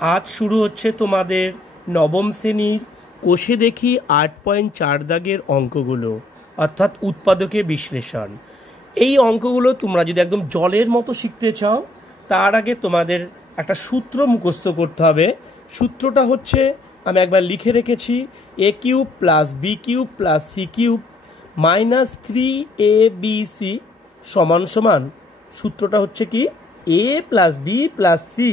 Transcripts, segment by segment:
আজ শুরু হচ্ছে তোমাদের নবম শ্রেণীর কোষে দেখি 8.4 দাগের অঙ্কগুলো, অর্থাৎ উৎপাদকে বিশ্লেষণ। এই অঙ্কগুলো তোমরা যদি একদম জলের মতো শিখতে চাও, তার আগে তোমাদের একটা সূত্র মুখস্থ করতে হবে। সূত্রটা হচ্ছে, আমি একবার লিখে রেখেছি, a cube plus B cube plus C cube minus 3abc সমান সমান, সূত্রটা হচ্ছে কি, a plus B plus C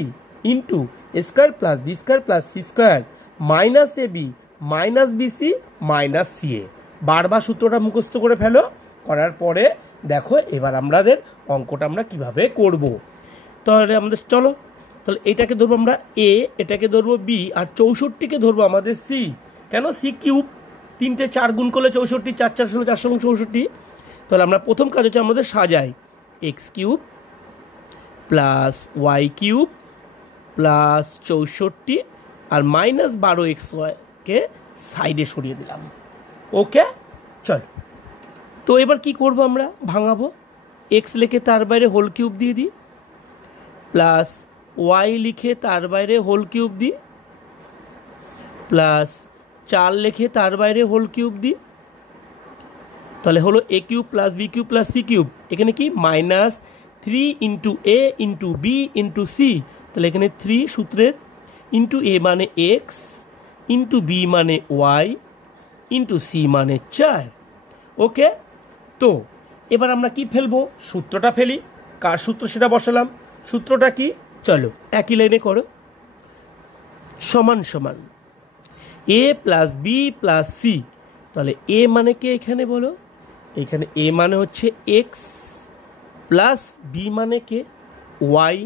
into square plus B square plus C square minus A B minus BC minus C A. বারবার সূত্রটা মুখস্থ করে ফেলো। করার পরে দেখো এবার আমাদের অঙ্কটা আমরা কিভাবে করব। তাহলে আমাদের চলো, তাহলে এটাকে ধরবো আমরা এ, এটাকে ধরবো বি, আর 64কে ধরবো আমাদের সি। কেন? সি কিউব, 3 4 গুণ করলে 64, 4 4 16, 464। তাহলে আমরা প্রথম কাজ হচ্ছে আমাদের সাজাই, x cube plus y cube plus 64 আর মাইনাস 12xy-কে সাইডে সরিয়ে দিলাম। ওকে, চল। তো এবার কি করব, আমরা ভাঙাবো। এক্স লিখে তার বাইরে হোল কিউব দিয়ে দিই, প্লাস ওয়াই লিখে তার বাইরে হোল কিউব দিই, প্লাস 4 লিখে তার বাইরে হোল কিউব দিই। তাহলে হলো A cube plus B cube plus C cube. এখানে কি minus 3 into A into B into C. তাহলে এখানে 3 সূত্রের, ইন্টু এ মানে এক্স, ইন্টু বি মানে ওয়াই, ইন্টু সি মানে 4। ওকে, তো এবার আমরা কি ফেলবো, সূত্রটা ফেলি। কার সূত্র সেটা বসালাম। সূত্রটা কি, চলো একই লাইনে করো। সমান সমান এ প্লাস বি প্লাস সি। তাহলে এ মানে কে এখানে বলো, এখানে এ মানে হচ্ছে এক্স, প্লাস বি মানে কে ওয়াই,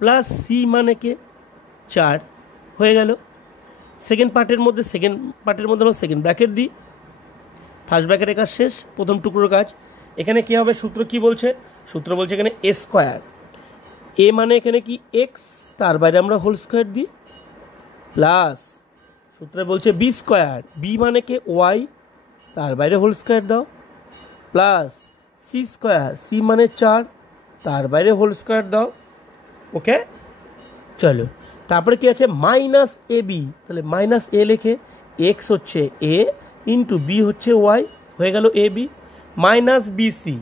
প্লাস সি মানে কে 4। হয়ে গেল। সেকেন্ড পার্টের মধ্যে আমরা সেকেন্ড ব্র্যাকেট দিই। ফার্স্ট ব্র্যাকেটের কাজ শেষ, প্রথম টুকরোর কাজ। এখানে কি হবে, সূত্র কি বলছে, সূত্র বলছে এখানে এ স্কোয়ার। এ মানে এখানে কি এক্স, তার বাইরে আমরা হোল স্কোয়ার দিই, প্লাস সূত্রে বলছে বি স্কোয়ার, বি মানে কে ওয়াই, তার বাইরে হোল স্কোয়ার দাও, প্লাস সি স্কোয়ার, সি মানে 4, তার বাইরে হোল স্কোয়ার দাও। ওকে, চলো। তারপরে কি আছে, মাইনাস এ বি। তাহলে মাইনাস এ লিখে এক্স হচ্ছে এ ইন্টু বি হচ্ছে ওয়াই, হয়ে গেল এ বি, মাইনাস বিসি,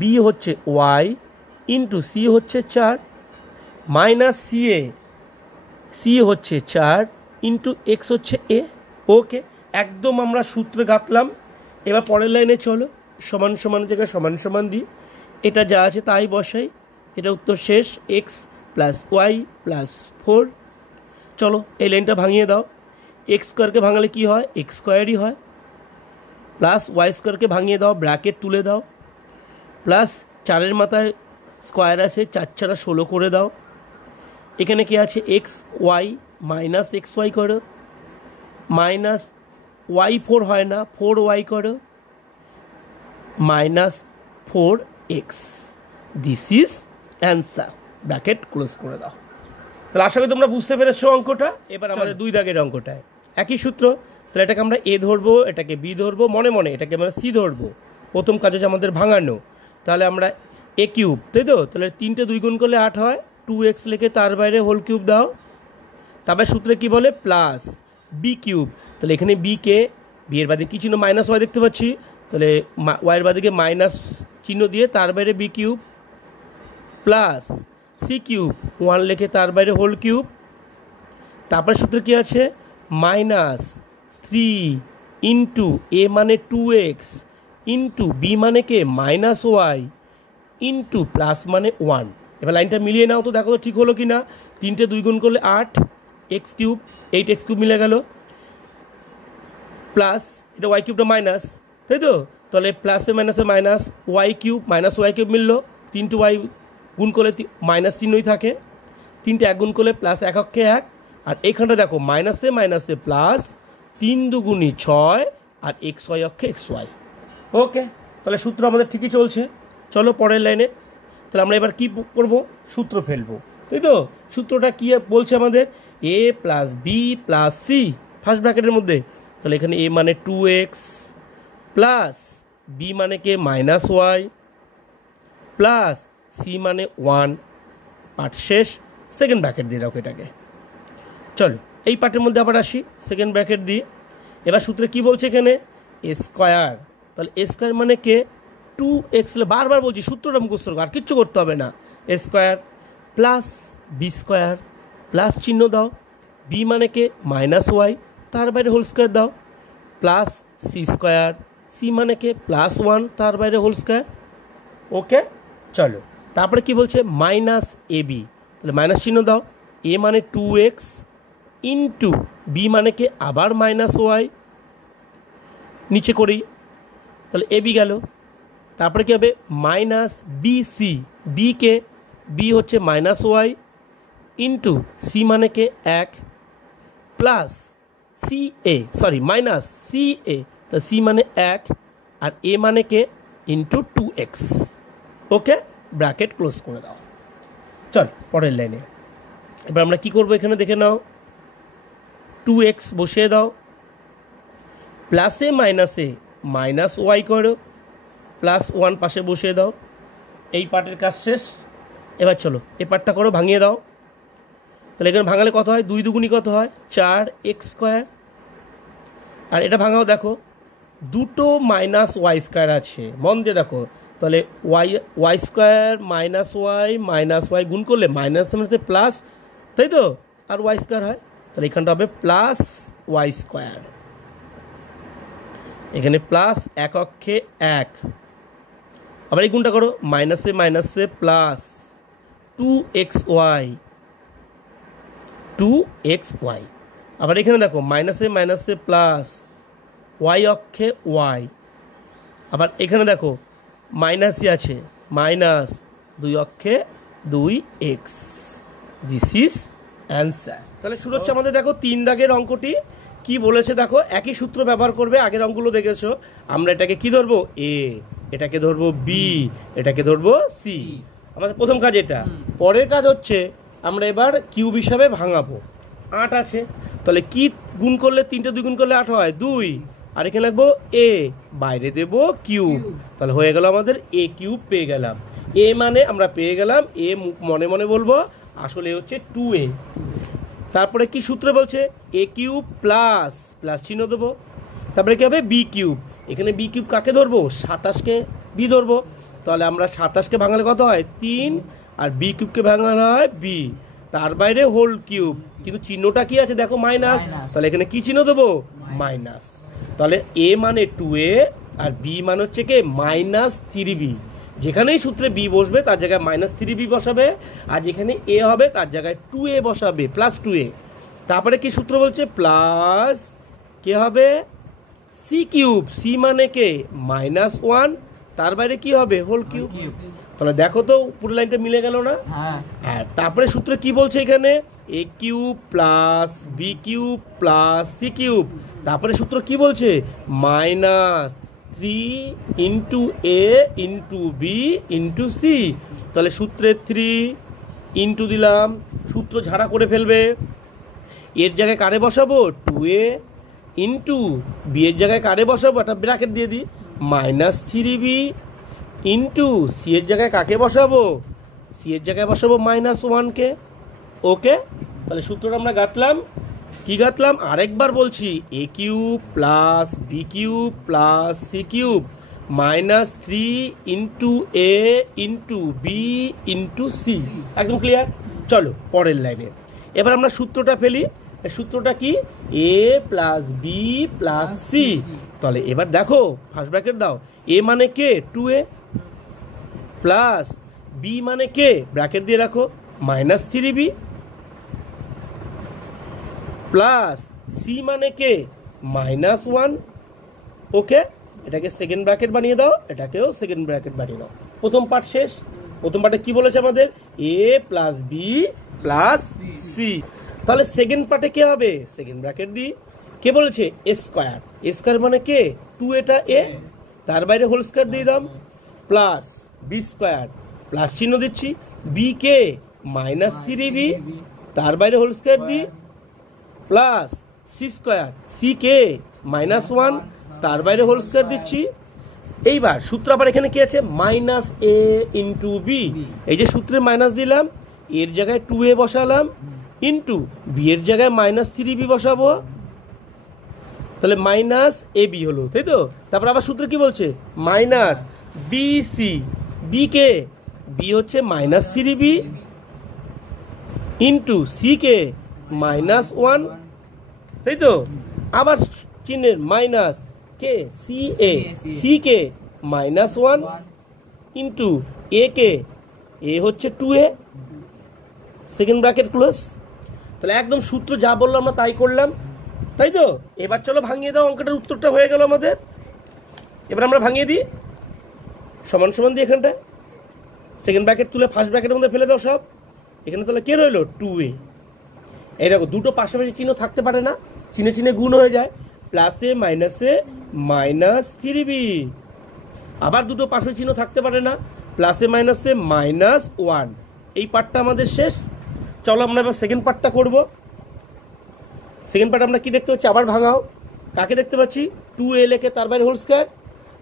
বি হচ্ছে ওয়াই ইন্টু সি হচ্ছে 4, মাইনাস সি এ, সি হচ্ছে 4 ইন্টু এক্স হচ্ছে এ। ওকে, একদম আমরা সূত্রে গাঁথলাম। এবার পরের লাইনে চলো, সমান সমান জায়গায় সমান সমান দিই, এটা যা আছে তাই বসাই। এটা উত্তর শেষ, এক্স প্লাস ওয়াই প্লাস 4। চলো এই লাইনটা ভাঙিয়ে দাও। এক্স স্কোয়ারকে ভাঙালে কি হয়, এক্স স্কোয়ারই হয়, প্লাস ওয়াই স্কোয়ারকে ভাঙিয়ে দাও, ব্র্যাকেট তুলে দাও, প্লাস 4-এর মাথায় স্কোয়ার আছে, 4 4 16 করে দাও। এখানে কি আছে, x y minus x y করো, মাইনাস ওয়াই 4 হয় না, 4y করো, minus 4x। This is answer, bracket close করে দাও। তাহলে আশা করি তোমরা বুঝতে পেরেছো অঙ্কটা। এবার আমাদের 2 দাগের অঙ্কটায় একই সূত্র। তাহলে এটাকে আমরা এ ধরবো, এটাকে বি ধরবো, মনে মনে এটাকে আমরা সি ধরবো। প্রথম কাজ হচ্ছে আমাদের ভাঙানো। তাহলে আমরা এ কিউব, তাই তো, তাহলে 3 2 গুণ করলে 8 হয়, 2x লিখে তার বাইরে হোল কিউব দাও। তারপরে সূত্রে কি বলে, প্লাস বি কিউব। তাহলে এখানে বি কে, বি এর বাদে কি চিহ্ন, মাইনাস ওয়াই দেখতে পাচ্ছি, তাহলে ওয়াইয়ের বাদিকে মাইনাস চিহ্ন দিয়ে তার বাইরে b cube, plus C cube, 1 লিখে তার বাইরে হোল কিউব। তারপরে সূত্রে কি আছে, মাইনাস 3 ইন্টু এ মানে 2x ইন্টু বি মানে কে মাইনাস ওয়াই ইন্টু প্লাস মানে 1। এবার লাইনটা মিলিয়ে নাও তো, দেখো তো ঠিক হলো কি না। 3 2 গুণ করলে 8 এক্স কিউব, 8x কিউব মিলে গেল, প্লাস এটা ওয়াই কিউবটা মাইনাস, তাই তো, তাহলে প্লাসে মাইনাসে minus, Y cube minus Y cube মিললো, 3 ওয়াই গুণ করলে মাইনাস চিহ্নই থাকে, 3 1 গুণ করলে প্লাস, 1 অক্ষে 1, আর এইখানটা দেখো মাইনাসে মাইনাসে প্লাস, 3 2 6 আর এক্স ওয়াই অক্ষে এক্স ওয়াই। ওকে, তাহলে সূত্র আমাদের ঠিকই চলছে। চলো পরের লাইনে। তাহলে আমরা এবার কি করবো, সূত্র ফেলবো, তাই তো। সূত্রটা কি বলছে আমাদের, A plus B plus C first ব্র্যাকেটের মধ্যে। তাহলে এখানে এ মানে 2x প্লাস বি মানে কে মাইনাস ওয়াই প্লাস সি মানে 1, পার্ট শেষ, সেকেন্ড ব্র্যাকেট দিয়ে রাখো এটাকে। চলো এই পার্টের মধ্যে আবার আসি, সেকেন্ড ব্র্যাকেট দিই। এবার সূত্রে কি বলছে এখানে এ স্কোয়ার, তাহলে এ স্কোয়ার মানে কে 2x, বারবার বলছি সূত্রটা মুখস্থ করো, আর কিচ্ছু করতে হবে না। A square plus B square, plus চিহ্ন দাও, বি মানে কে মাইনাস ওয়াই, তার বাইরে হোল স্কোয়ার দাও, প্লাস সি স্কোয়ার, সি মানে কে প্লাস 1, তার বাইরে হোল স্কোয়ার। ওকে, চলো তারপরে কি বলছে মাইনাস এ বি, তাহলে মাইনাস চিহ্ন দাও, এ মানে 2x ইন্টু বি মানে কে আবার মাইনাস ওয়াই, নিচে করি, তাহলে এ বি গেল। তারপরে কী হবে মাইনাস বি সি, বি কে বি হচ্ছে মাইনাস ওয়াই ইন্টু সি মানে কে 1 প্লাস সি এ মাইনাস সি এ, তো সি মানে 1 আর এ মানে কে ইন্টু 2x। ওকে, ব্র্যাকেট ক্লোজ করে দাও। চল পরের লাইনে এবার আমরা কি করব, এখানে দেখে নাও 2x বসিয়ে দাও, প্লাসে মাইনাসে মাইনাস ওয়াই করো, প্লাস 1 পাশে বসিয়ে দাও। এই পার্টের কাজ শেষ। এবার চলো এই পার্টটা করো, ভাঙিয়ে দাও। তাহলে এখানে ভাঙালে কত হয়, 2 দুগুণি কত হয় 4x স্কোয়ার, আর এটা ভাঙাও দেখো দুটো মাইনাস ওয়াই স্কোয়ার আছে, মন দিয়ে দেখো। তাহলে ওয়াই স্কোয়ার মাইনাস ওয়াই গুণ করলে মাইনাস মানে প্লাস, তাই তো, আর ওয়াই স্কোয়ার হয়, তাহলে এখানটা হবে প্লাস ওয়াই স্কোয়ার, এখানে প্লাস এক অক্ষে 1, আবার এই গুণটা করো মাইনাসে মাইনাসে প্লাস 2xy, আবার এখানে দেখো মাইনাসে মাইনাসে প্লাস ওয়াই অক্ষে ওয়াই, আবার এখানে দেখো মাইনাসই আছে, মাইনাস 2 অক্ষে 2x। This is answer. তাহলে শুরু হচ্ছে আমাদের দেখো 3 দাগের অঙ্কটি। কি বলেছে দেখো, একই সূত্র ব্যবহার করবে, আগের অঙ্কগুলো দেখেছো। আমরা এটাকে কি ধরবো এ, এটাকে ধরবো বি, এটাকে ধরবো সি। আমাদের প্রথম কাজ এটা। পরের কাজ হচ্ছে আমরা এবার কিউব হিসাবে ভাঙাবো। 8 আছে, তাহলে কি গুণ করলে 3টে 2 গুণ করলে 8 হয় 2, আর এখানে লাগবো এ, বাইরে দেব কিউব, তাহলে হয়ে গেল আমাদের এ কিউব পেয়ে গেলাম। এ মানে আমরা পেয়ে গেলাম, এ মনে মনে বলবো, আসলে হচ্ছে 2a। তারপরে কি সূত্রে বলছে এ কিউব প্লাস চিহ্ন দেবো, তারপরে কি হবে বি কিউব, এখানে বি কিউব কাকে ধরবো 27কে বি ধরবো, তাহলে আমরা 27কে ভাঙালে কত হয় 3, আর বি কিউবকে ভাঙালে হয় বি, তার বাইরে হোল কিউব, কিন্তু চিহ্নটা কি আছে দেখো মাইনাস, তাহলে এখানে কি চিহ্ন দেবো মাইনাস। তাহলে এ মানে 2a আর বি মানে হচ্ছে কে মাইনাস 3b, যেখানেই সূত্রে বি বসবে তার জায়গায় মাইনাস 3b বসাবে, আর যেখানে এ হবে তার জায়গায় 2a বসাবে, প্লাস 2a। তারপরে কি সূত্র বলছে প্লাস কে হবে সি কিউব, সি মানে কে মাইনাস 1, তার বাইরে কি হবে হোল কিউব। তাহলে দেখো তো পুরো লাইনটা মিলে গেল না? হ্যাঁ। তারপরে সূত্রে কি বলছে এখানে A cube plus B cube plus C cube, তারপরে সূত্র কি বলছে minus 3 into A into B into C. তাহলে সূত্রে 3 ইন্টু দিলাম, সূত্র ঝাড়া করে ফেলবে, এর জায়গায় কারে বসাবো 2a ইন্টু বি এর জায়গায় কারে বসাবো, একটা ব্র্যাকেট দিয়ে দিই মাইনাস 3b ইন্টু সি এর জায়গায় কাকে বসাবো, সি এর জায়গায় বসাবো মাইনাস 1কে। ওকে, তাহলে সূত্রটা আমরা গাঁথলাম। কি গাঁথলাম আরেকবার বলছি, A cube plus B cube plus C cube minus 3 into A into B into C. একদম ক্লিয়ার? চলো পরের লাইনে এবার আমরা সূত্রটা ফেলি। সূত্রটা কি A plus B plus C. তাহলে এবার দেখো ফার্স্ট ব্র্যাকেট দাও, এ মানে কে 2a প্লাস বি মানে কে ব্র্যাকেট দিয়ে রাখো মাইনাস 3b প্লাস সি মানে কে মাইনাস 1। ওকে, এটাকে সেকেন্ড ব্র্যাকেট বানিয়ে দাও, এটাকেও সেকেন্ড ব্র্যাকেট বানিয়ে দাও। প্রথম পার্ট শেষ। প্রথম পার্টে কি বলেছে আমাদের A plus B plus C. তাহলে সেকেন্ড পার্টে কে হবে সেকেন্ড ব্র্যাকেট দিই, কে বলেছে এ স্কোয়ার, এ স্কোয়ার মানে কে 2 এটা এ, তার বাইরে হোল স্কোয়ার দিয়ে দাম, প্লাস বি স্কোয়ার প্লাস চিহ্ন দিচ্ছি, বি কে মাইনাস 3b তার বাইরে হোল স্কোয়ার দিই, প্লাস সি স্কোয়ার সি কে মাইনাস 1 তার বাইরে হোল স্কোয়ার দিচ্ছি। এইবার সূত্র আবার এখানে কি আছে মাইনাস এ ইন্টু বি, এই যে সূত্রে মাইনাস দিলাম, এর জায়গায় 2a বসালাম, ইন্টু বি এর জায়গায় মাইনাস থ্রি বি বসাবো, তাহলে মাইনাস এ বি হলো, তাই তো। তারপর আবার সূত্র কি বলছে, মাইনাস বি সি, বি কে বি হচ্ছে minus three B into C কে মাইনাস ওয়ান, তাই তো। আবার চিহ্নের মাইনাস কে সি এ, সি কে মাইনাস ওয়ান ইন্টু এ কে এ হচ্ছে two A, second bracket close. তাহলে একদম সূত্র যা বললো আমরা তাই করলাম, তাই তো। এবার চলো ভাঙিয়ে দাও, অঙ্কটার উত্তরটা হয়ে গেল আমাদের। এবার আমরা ভাঙিয়ে দিই, সমান সমান দিই এখানটায়, সেকেন্ড ব্র্যাকেট তুলে ফার্স্ট ব্র্যাকেটের মধ্যে ফেলে দাও সব। এখানে তাহলে কে রইলো, টু এ। এই দেখো দুটো পাশাপাশি চিহ্ন থাকতে পারে না, চিহ্নে চিহ্নে গুণ হয়ে যায়, প্লাসে মাইনাসে মাইনাস থ্রি বি। আবার দুটো পাশাপাশি চিহ্ন থাকতে পারে না, প্লাসে মাইনাসে মাইনাস ওয়ান। এই পার্টটা আমাদের শেষ। চলো আমরা এবার সেকেন্ড পার্টটা করব। সেকেন্ড পার্ট আমরা কি দেখতে পাচ্ছি, আবার ভাঙাও। কাকে দেখতে পাচ্ছি, টু এ লেখে তার বাইরে হোল স্কোয়ার।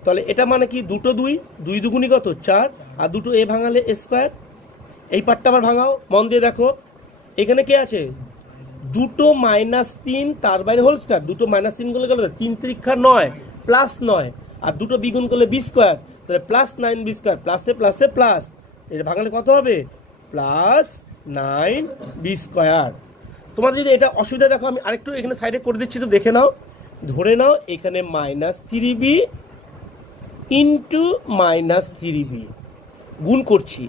তাহলে এটা মানে কি, দুটো দুই, দুই দুগুণি কত, চার, আর দুটো এ ভাঙালে এ স্কোয়ার। এই পার্টটা আবার ভাঙাও, মন দিয়ে দেখো। এখানে কে আছে, দুটো মাইনাস তিন তার বাইরে হোল স্কোয়ার। দুটো মাইনাস তিন করলে গেল তিন ত্রিক্ষা নয়, প্লাস নয়, আর দুটো বিগুণ করলে বি স্কোয়ার, তাহলে প্লাস নাইন বি স্কোয়ার, প্লাসে প্লাসে প্লাস, এটা ভাঙালে কত হবে, প্লাস নাইন বি স্কোয়ার। তোমার যদি এটা অসুবিধা দেখো, আমি আরেকটু এখানে সাইডে করে দিচ্ছি, তো দেখে নাও। ধরে নাও এখানে minus three B into minus three b গুণ করছি,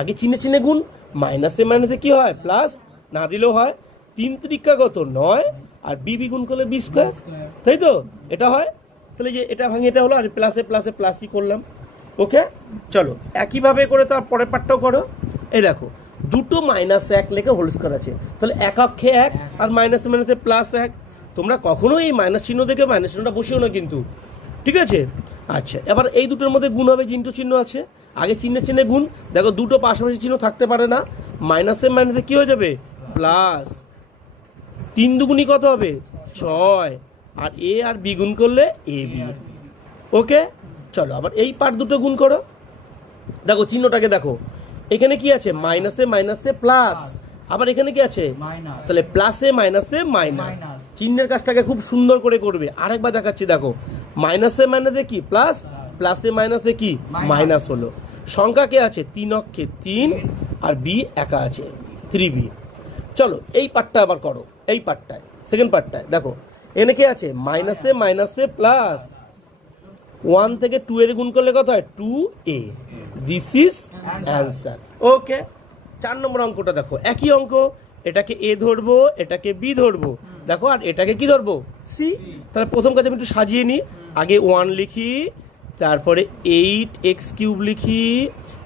আগে চিহ্নে চিহ্নে গুণ, মাইনাসে মাইনাসে কি হয়, প্লাস, না দিলেও হয়। তিন ত্রিকা কত, নয়, আর বি বি গুণ করলে বি স্কোয়ার, তাই তো। এটা হয়, তাহলে যে এটা ভাঙি এটা হলো, আর প্লাসে প্লাসে প্লাসই করলাম। ওকে, চলো একইভাবে করে তার পরের পার্টটাও করো। এই দেখো দুটো মাইনাস এক লেখে হোল স্কোয়ার আছে, তাহলে এক অক্ষে এক, আর মাইনাসে মাইনাসে প্লাস এক। তোমরা কখনো এই মাইনাস চিহ্ন দেখে মাইনাস চিহ্নটা বসিও না কিন্তু, ঠিক আছে। আচ্ছা, এবার এই দুটোর মধ্যে গুণ হবে, ইন্টু চিহ্ন আছে, আগে চিহ্নে চিহ্নে গুণ। দেখো দুটো পাশাপাশি চিহ্ন থাকতে পারে না, মাইনাসে মাইনাসে কি হয়ে যাবে, প্লাস, তিন দুগুণি কত হবে, ছয়, আর এ আর বি গুণ করলে এ বি। ওকে, চলো আবার এই পার্ট দুটো গুণ করো। দেখো চিহ্নটাকে দেখো, এখানে কি আছে, মাইনাসে মাইনাসে প্লাস, আবার এখানে কি আছে, তাহলে প্লাসে মাইনাসে মাইনাস। চিহ্নের কাজটাকে খুব সুন্দর করে করবে। আরেকবার দেখাচ্ছি, দেখো মাইনাসে মাইনাসে কি প্লাস, প্লাসে মাইনাসে কি মাইনাস হলো। সংখ্যা কে আছে, তিন অক্ষে তিন, আর বি একা আছে, থ্রি বি। চলো এই পার্টটা আবার করো, এই পার্টটায়, সেকেন্ড পার্টটায় দেখো এখানে কি আছে, মাইনাসে মাইনাসে প্লাস, ওয়ান থেকে টু এর গুণ করলে কত হয়, two A. This is answer. Okay, 4 নম্বর অঙ্কটা দেখো, একই অঙ্ক, এটাকে এ ধরবো, এটাকে বি ধরবো, দেখো, আর এটাকে কি ধরবো, সি। তাহলে প্রথম কাজ আমি একটু সাজিয়ে নিই, আগে 1 লিখি, তারপরে 8x³ লিখি,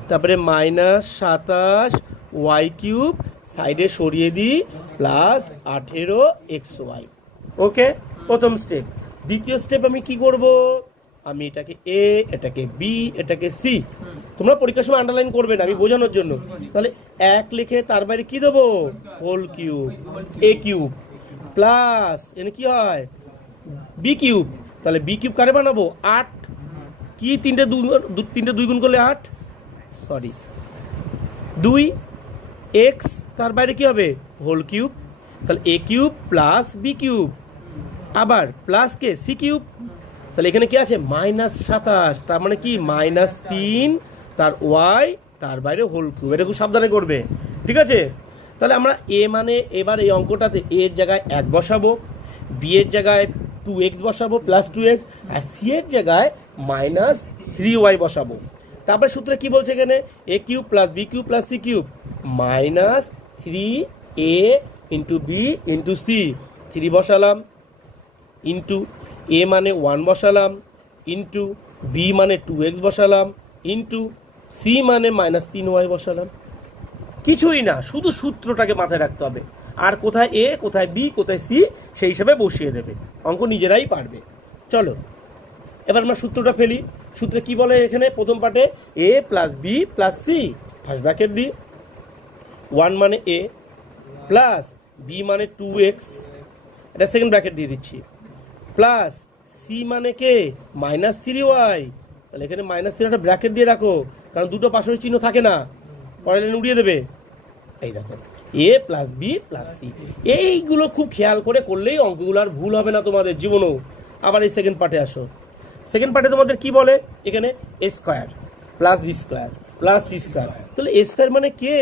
তারপরে মাইনাস 27 y³ সাইডে সরিয়ে দিই, প্লাস 18xy। ওকে, প্রথম স্টেপ। দ্বিতীয় স্টেপ আমি কি করব, আমি এটাকে এ, এটাকে বি, এটাকে সি। তোমরা পরীক্ষার সময় আন্ডারলাইন করবে না, আমি বোঝানোর জন্য। তাহলে এক লিখে তার বাইরে কি দেবো, হোল কিউব, এ কিউব, প্লাস এখানে কি হয়, বি কিউব। তাহলে বি কিউব কারে বানাবো, 8, কি তিনটে দুই গুণ করলে 8, সরি 2, এক্স তার বাইরে কি হবে, হোল কিউব। তাহলে এ কিউব প্লাস বি কিউব, আবার প্লাস কে সি কিউব। তাহলে এখানে কি আছে, মাইনাস 27, তার মানে কি মাইনাস 3 তার ওয়াই তার বাইরে হোল কিউব। এটা খুব সাবধানে করবে, ঠিক আছে। তাহলে আমরা এ মানে এবার এই অঙ্কটাতে এ এর জায়গায় 1 বসাবো, বি এর জায়গায় 2x বসাবো প্লাস 2x, আর সি এর জায়গায় মাইনাস 3y বসাবো। তারপরে সূত্রে কি বলছে এখানে, A cube plus B cube plus C cube minus 3a into B into C. 3 বসালাম, ইন্টু এ মানে 1 বসালাম, ইন্টু বি মানে 2x বসালাম, ইন্টু সি মানে মাইনাস 3y বসালাম। কিছুই না, শুধু সূত্রটাকে মাথায় রাখতে হবে, আর কোথায় এ কোথায় বি কোথায় সি সেই হিসাবে বসিয়ে দেবে, অঙ্ক নিজেরাই পারবে। চলো এবার আমরা সূত্রটা ফেলি। সূত্রে কি বলে এখানে, প্রথম পার্টে A plus B plus C, first bracket দিই, 1 মানে এ, প্লাস বি মানে 2x, এটা সেকেন্ড ব্র্যাকেট দিয়ে দিচ্ছি, প্লাস সি মানে কে মাইনাস 3y। তাহলে এখানে মাইনাস 3 একটা ব্র্যাকেট দিয়ে রাখো, কারণ দুটো পাশাপাশি চিহ্ন থাকে না, পরের লাইন উড়িয়ে দেবে। এই দেখো এ প্লাস বি প্লাস সি। এইগুলো খুব খেয়াল করে করলেই অঙ্কগুলো আর ভুল হবে না তোমাদের জীবনেও। আবার এই সেকেন্ড পার্টে আসো। সেকেন্ড পার্টে তোমাদের কি বলে, এখানে A square plus B square plus C square. তাহলে এ স্কোয়ার মানে কে,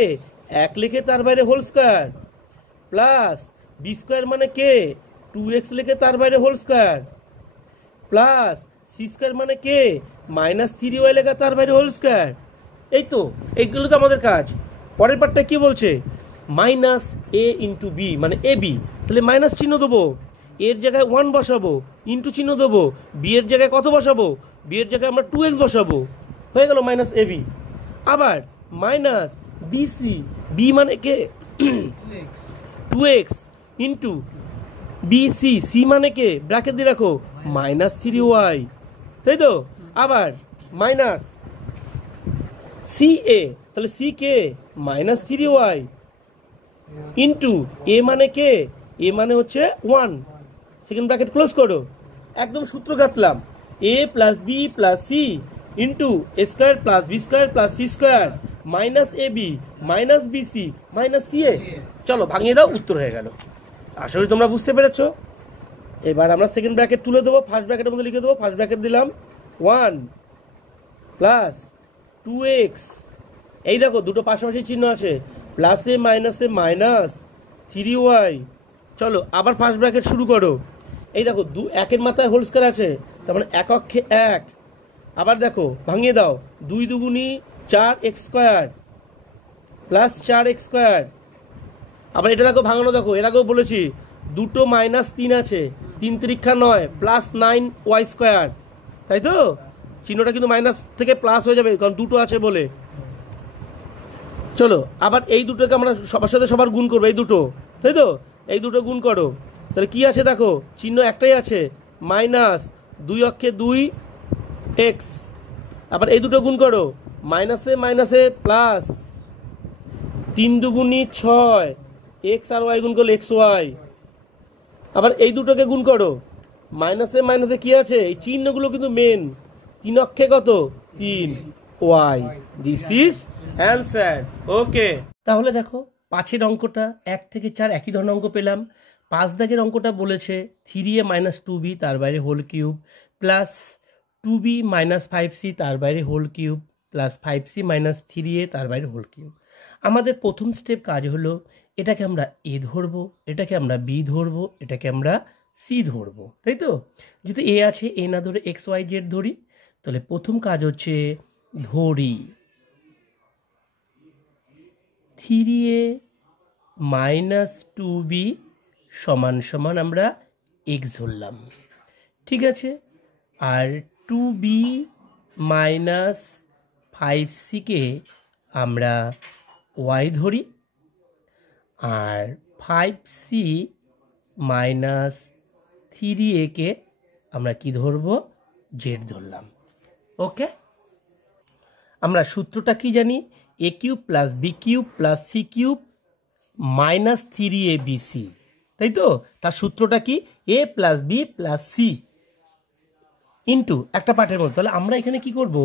এক লিখে তার বাইরে whole square, plus B square মানে কে, 2x লিখে তার বাইরে whole square, plus C square মানে কে, -3y লেখা তার বাইরে হোল স্কোয়ার। এই তো, এইগুলো তো আমাদের কাজ। পরের পার্টটা কি বলছে, মাইনাস এ ইন্টু বি মানে এ বি। তাহলে মাইনাস চিহ্ন দেবো, এর জায়গায় 1 বসাবো, ইন্টু চিহ্ন দেবো, বি এর জায়গায় কত বসাবো, বি এর জায়গায় আমরা 2x বসাবো, হয়ে গেল মাইনাস এ বি। আবার মাইনাস বিসি, বি মানে কে 2x ইন্টু বিসি, সি মানে কে, ব্র্যাকেট দিয়ে রাখো -3y, তাই তো। আবার মাইনাস সি এ, তাহলে C K -3y into A মানে কে, এ মানে হচ্ছে 1, সেকেন্ড ব্র্যাকেট ক্লোজ করো। একদম সূত্র গাঁথলাম, A plus B plus C into A square plus B square plus C square minus A B minus B C minus C A. চলো ভাঙিয়ে দাও, উত্তর হয়ে গেল। আশা করি তোমরা বুঝতে পেরেছো। এবার আমরা সেকেন্ড ব্র্যাকেট তুলে দেবো, ফার্স্ট ব্র্যাকেটের মধ্যে লিখে দেবো। ফার্স্ট ব্র্যাকেট দিলাম 1 প্লাস 2x, এই দেখো দুটো পাশাপাশি চিহ্ন আছে, প্লাসে মাইনাসে মাইনাস 3y। চলো আবার ফার্স্ট ব্র্যাকেট শুরু করো। এই দেখো একের মাথায় হোল স্কোয়ার আছে, তার মানে এক অক্ষে 1। আবার দেখো ভাঙিয়ে দাও, 2 দুগুণি 4x square plus 4x square. আবার এটা দেখো ভাঙানো, দেখো এর আগেও বলেছি দুটো -3 আছে, 3 3 9 প্লাস 9y স্কোয়ার, তাই তো। চিহ্নটা কিন্তু মাইনাস থেকে প্লাস হয়ে যাবে, কারণ দুটো আছে বলে। চলো আবার এই দুটোকে আমরা সবার সাথে সবার গুণ করবো, এই দুটো, তাই তো। এই দুটো গুণ করো, তাহলে কি আছে দেখো, চিহ্ন একটাই আছে, মাইনাস 2 অক্ষে 2x। আবার এই দুটো গুণ করো, মাইনাসে মাইনাসে প্লাস 3 দুগুণি 6, x আর y গুণ করলে xy। আবার এই দুটোকে গুণ করো, মাইনাসে মাইনাসে কি আছে, এই চিহ্নগুলো কিন্তু মেন, 3 অক্ষে কত 3y। This is answer. ওকে, তাহলে দেখো 5-এর অঙ্কটা 1 থেকে 4 একই ধরনের অঙ্ক পেলাম। 5 দাগের অঙ্কটা বলেছে 3a - 2b তার বাইরে whole cube plus 2b - 5c তার বাইরে whole cube plus 5c - 3a তার বাইরে হোল কিউব। আমাদের প্রথম স্টেপ কাজ হলো, এটাকে আমরা এ ধরবো, এটাকে আমরা বি ধরবো, এটাকে আমরা সি ধরবো, তাই তো। যদি এ আছে, এ না ধরে এক্স ওয়াই জেড ধরি, তাহলে প্রথম কাজ হচ্ছে ধরি 3a - 2b সমান সমান আমরা এক্স ধরলাম, ঠিক আছে। আর 2b - 5c কে আমরা ওয়াই ধরি, আর 5c - 3a কে আমরা কি ধরবো, জেড ধরলাম। ওকে, আমরা সূত্রটা কি জানি, A cube plus B cube plus C cube minus 3abc, তাই তো। তার সূত্রটা কি, A plus B plus C into একটা পার্টের মধ্যে। তাহলে আমরা এখানে কি করব,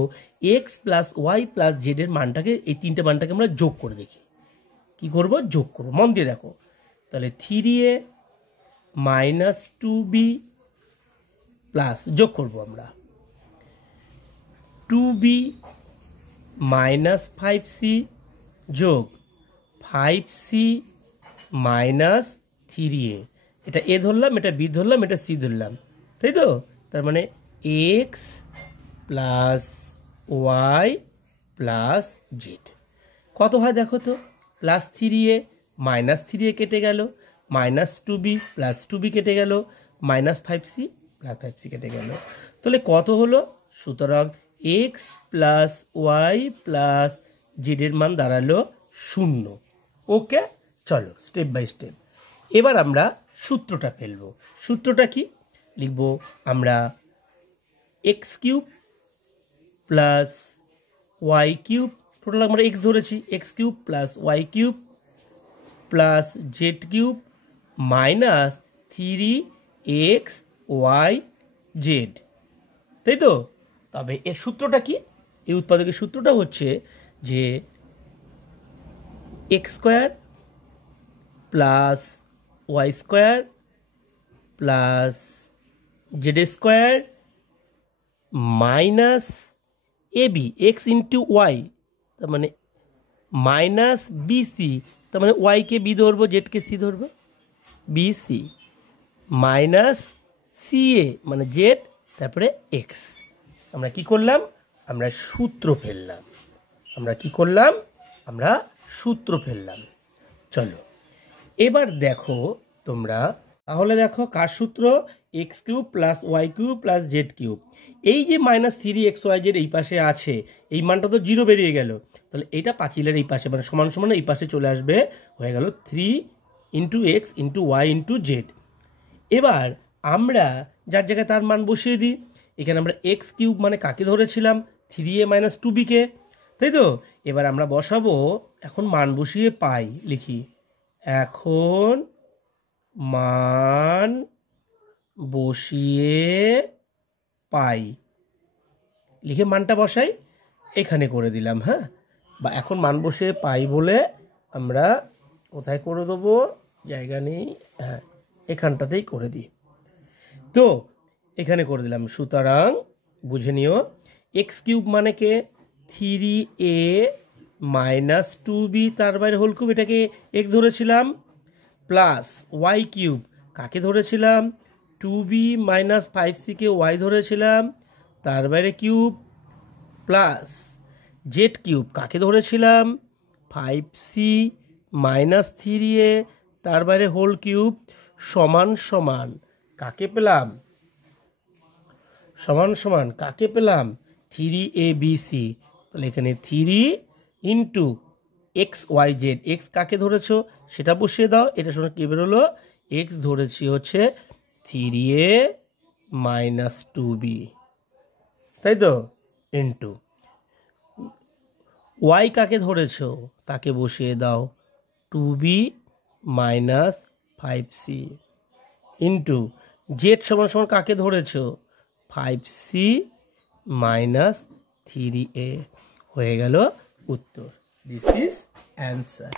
X plus Y plus Z এর মানটাকে, এই তিনটে মানটাকে আমরা যোগ করে দেখি। কি করব, যোগ করব, মন দিয়ে দেখো। তাহলে 3a - 2b প্লাস, যোগ করব আমরা 2b - 5c যোগ 5c - 3a। এটা এ ধরলাম, এটা বি ধরলাম, এটা সি ধরলাম, তাই তো। তার মানে x plus Y plus z কত হয় দেখো তো, প্লাস 3a - 3a কেটে গেল, -2b প্লাস 2b কেটে গেল, -5c প্লাস 5c কেটে গেল। তাহলে কত হলো, সুতরাং এক্স প্লাস ওয়াই প্লাস জেডের মান দাঁড়ালো 0। ওকে, চলো স্টেপ বাই স্টেপ এবার আমরা সূত্রটা ফেলবো। সূত্রটা কি লিখব আমরা, x cube plus y cube, total আমরা এক্স ধরেছি, x cube plus y cube plus z cube minus 3xy z, তাই তো। তবে এর সূত্রটা কি, এই উৎপাদকের সূত্রটা হচ্ছে যে X square plus Y square plus Z square minus A B X into Y, তার মানে মাইনাস বিসি, তার মানে ওয়াইকে বি ধরবো, জেডকে সি ধরবো, বিসি মাইনাস সিএ মানে জেড, তারপরে এক্স। আমরা কি করলাম? আমরা সূত্র ফেললাম। আমরা কি করলাম? আমরা সূত্র ফেললাম। চলো এবার দেখো তোমরা, তাহলে দেখো কার সূত্র? X cube plus y cube plus z cube. এই যে মাইনাস 3xyz এই পাশে আছে, এই মানটা তো 0 বেরিয়ে গেল, তাহলে এইটা পাঁচিলের এই পাশে মানে সমান সমান এই পাশে চলে আসবে, হয়ে গেল 3 into x into y into z. এবার আমরা যার জায়গায় তার মান বসিয়ে দিই। এখানে আমরা এক্স কিউব মানে কাকে ধরেছিলাম? 3a মাইনাস 2bকে, তাই তো? এবার আমরা বসাবো, এখন মান বসিয়ে পাই লিখি, এখন মান বসিয়ে পাই লিখে মানটা বসাই, এখানে করে দিলাম। হ্যাঁ, বা এখন মান বসিয়ে পাই বলে আমরা কোথায় করে দেবো? জায়গা নেই, হ্যাঁ এখানটাতেই করে দিই। তো এখানে করে দিলাম। সুতরাং বুঝে নিও, এক্স কিউব মানে কে? 3a মাইনাস 2b তার বাইরে হোল কিউব, এটাকে এক্স ধরেছিলাম, প্লাস ওয়াই কিউব কাকে ধরেছিলাম? 2b মাইনাস 5cকে ওয়াই ধরেছিলাম, তার বাইরে কিউব, প্লাস জেড কিউব কাকে ধরেছিলাম? 5c মাইনাস 3a তার বাইরে হোল কিউব, সমান সমান কাকে পেলাম? সমান সমান কাকে পেলাম? 3abc। তাহলে এখানে 3 into X Y Z, X কাকে ধরেছো সেটা বসিয়ে দাও, এটা সঙ্গে কি বেরোলো? এক্স ধরেছি হচ্ছে 3a মাইনাস 2b, তাই তো, ইন্টু ওয়াই কাকে ধরেছো তাকে বসিয়ে দাও 2b minus 5c, into Z সমান সমান কাকে ধরেছো? 5c minus 3a। হয়ে গেল উত্তর। This is answer.